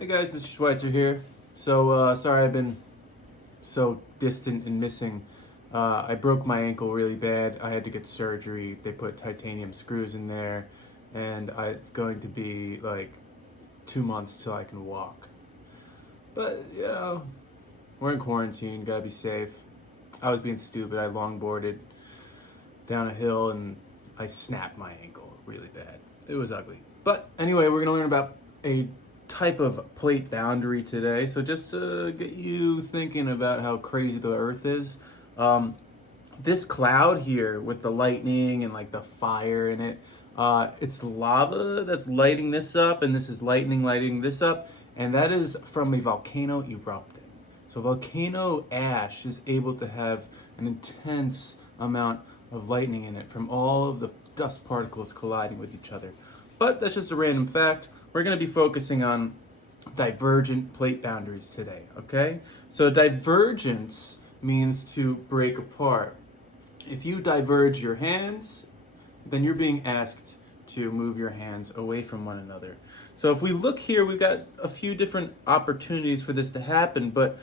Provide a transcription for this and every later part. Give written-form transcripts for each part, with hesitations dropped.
Hey guys, Mr. Schweitzer here. Sorry I've been so distant and missing. I broke my ankle really bad. I had to get surgery. They put titanium screws in there, and it's going to be like 2 months till I can walk. But, we're in quarantine, gotta be safe. I was being stupid. I longboarded down a hill and I snapped my ankle really bad. It was ugly. But anyway, we're gonna learn about a type of plate boundary today. So just to get you thinking about how crazy the Earth is, this cloud here with the lightning and like the fire in it, it's lava that's lighting this up, and this is lightning lighting this up, and that is from a volcano erupting. So volcano ash is able to have an intense amount of lightning in it from all of the dust particles colliding with each other. But that's just a random fact. We're going to be focusing on divergent plate boundaries today, okay? So divergence means to break apart. If you diverge your hands, then you're being asked to move your hands away from one another. So if we look here, we've got a few different opportunities for this to happen, but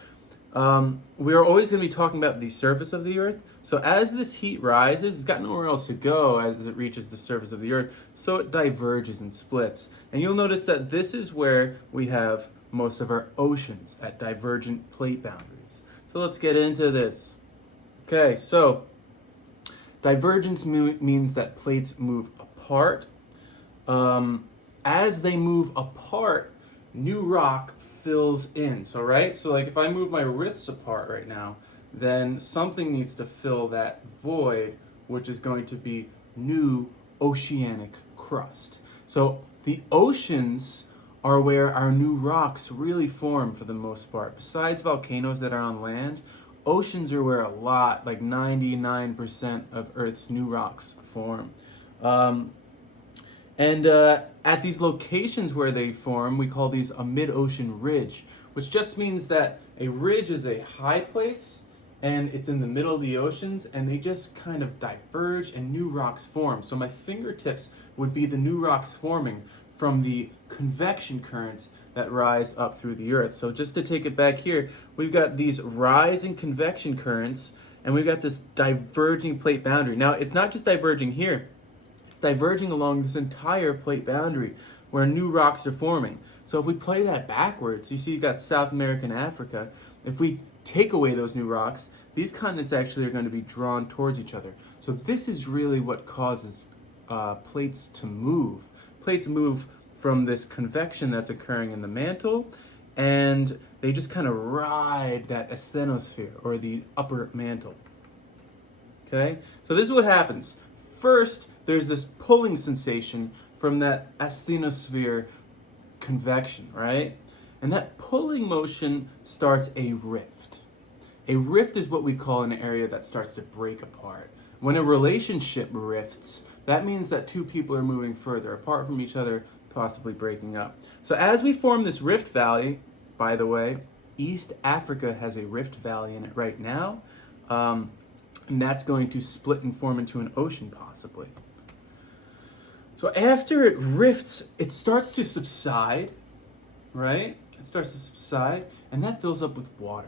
we are always going to be talking about the surface of the Earth. So as this heat rises, it's got nowhere else to go as it reaches the surface of the Earth, so it diverges and splits. And you'll notice that this is where we have most of our oceans, at divergent plate boundaries. So let's get into this. Okay, so divergence means that plates move apart. As they move apart, new rock fills in. So like if I move my wrists apart right now, then something needs to fill that void, which is going to be new oceanic crust. So the oceans are where our new rocks really form for the most part. Besides volcanoes that are on land, oceans are where a lot, like 99% of Earth's new rocks form. At these locations where they form, we call these a mid-ocean ridge, which just means that a ridge is a high place and it's in the middle of the oceans, and they just kind of diverge and new rocks form. So my fingertips would be the new rocks forming from the convection currents that rise up through the Earth. So just to take it back here, we've got these rising convection currents, and we've got this diverging plate boundary. Now, it's not just diverging here. It's diverging along this entire plate boundary where new rocks are forming. So if we play that backwards, you see you've got South America and Africa. If we take away those new rocks, these continents actually are going to be drawn towards each other. So this is really what causes plates to move. Plates move from this convection that's occurring in the mantle, and they just kind of ride that asthenosphere, or the upper mantle. Okay? So this is what happens. First, there's this pulling sensation from that asthenosphere convection, right? And that pulling motion starts a rift. A rift is what we call an area that starts to break apart. When a relationship rifts, that means that two people are moving further apart from each other, possibly breaking up. So as we form this rift valley, by the way, East Africa has a rift valley in it right now, and that's going to split and form into an ocean possibly. So after it rifts, it starts to subside, right? It starts to subside, and that fills up with water.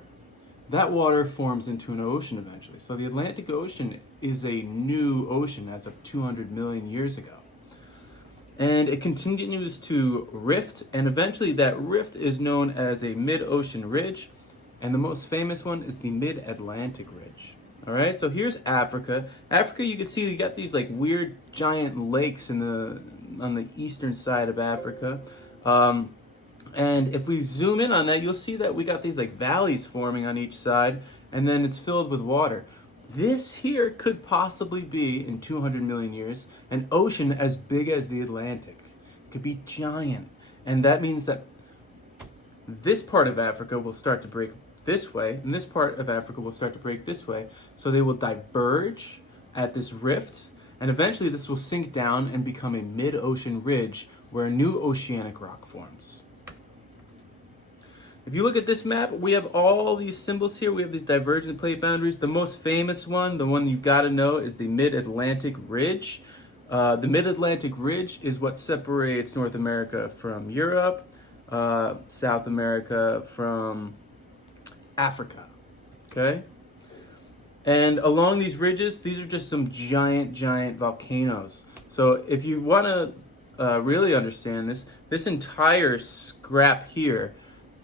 That water forms into an ocean eventually. So the Atlantic Ocean is a new ocean as of 200 million years ago. And it continues to rift, and eventually that rift is known as a mid-ocean ridge, and the most famous one is the Mid-Atlantic Ridge. All right, so here's Africa. Africa, you can see you got these like weird giant lakes on the eastern side of Africa. And if we zoom in on that, you'll see that we got these like valleys forming on each side, and then it's filled with water. This here could possibly be, in 200 million years, an ocean as big as the Atlantic. It could be giant. And that means that this part of Africa will start to break this way, and this part of Africa will start to break this way. So they will diverge at this rift, and eventually this will sink down and become a mid-ocean ridge where a new oceanic rock forms. If you look at this map, we have all these symbols here. We have these divergent plate boundaries. The most famous one, the one you've got to know, is the Mid-Atlantic Ridge. The Mid-Atlantic Ridge is what separates North America from Europe. South America from Africa. Okay? And along these ridges, these are just some giant volcanoes. So if you want to really understand this, this entire scrap here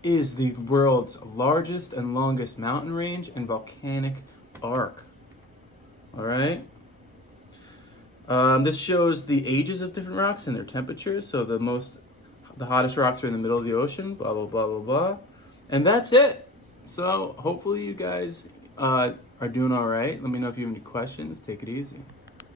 is the world's largest and longest mountain range and volcanic arc. All right. This shows the ages of different rocks and their temperatures. So the hottest rocks are in the middle of the ocean. Blah blah blah blah blah. And that's it. So hopefully you guys are doing all right. Let me know if you have any questions. Take it easy.